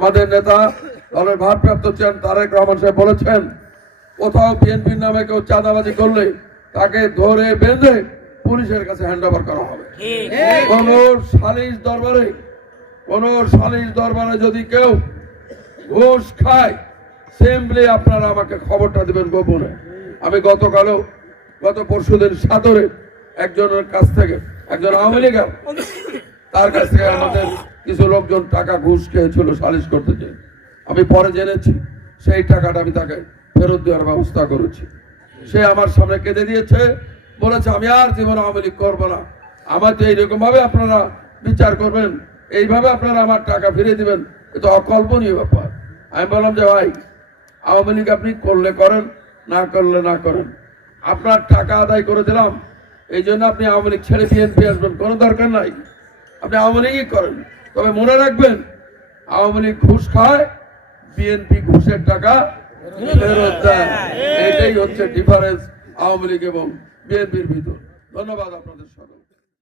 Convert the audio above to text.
আমাদের নেতা দলের ভারপ্রাপ্ত চেয়ারম্যান তারেক রহমান সাহেব বলেছেন, কোথাও বিএনপির নামে কেউ চাঁদাবাজি করলে তাকে ধরে বেঁধে পুলিশের কাছে হ্যান্ড ওভার করা হবে। কোন সালিশ দরবারে যদি কেউ ঘুষ খায়, সিম্পলি আপনারা আমাকে খবরটা দিবেন গোপনে। আমি গত পরশুদিন সাদরে একজনের কাছ থেকে, একজন আওয়ামী লীগের, তার কাছ থেকে আমাদের কিছু লোকজন টাকা ঘুষ খেয়েছিল সালিশ করতে চেয়ে। আমি পরে জেনেছি সেই টাকাটা আমি তাকে ফেরত দেওয়ার ব্যবস্থা করেছি। সে আমার সামনে কেঁদে দিয়েছে, বলেছে আমি আর জীবন আওয়ামী লীগ করবো না। আমার তো এইরকম ভাবে আপনারা বিচার করবেন, এইভাবে আপনারা আমার টাকা ফিরিয়ে দিবেন, এটা অকল্পনীয় ব্যাপার। আমি বললাম যে ভাই, আওয়ামী লীগ আপনি করলে করেন, না করলে না করেন, আপনার টাকা আদায় করে দিলাম, এই জন্য আপনি আওয়ামী লীগ ছেড়ে বিএনপি আসবেন, কোনো দরকার নাই। আপনি আওয়ামী লীগই করেন, তবে মনে রাখবেন আওয়ামী লীগ ঘুষ খায়, বিএনপি ঘুষের টাকা ফেরত দেয়। এটাই হচ্ছে ডিফারেন্স আওয়ামী লীগ এবং বিএনপির ভিতর। ধন্যবাদ আপনাদের সকল।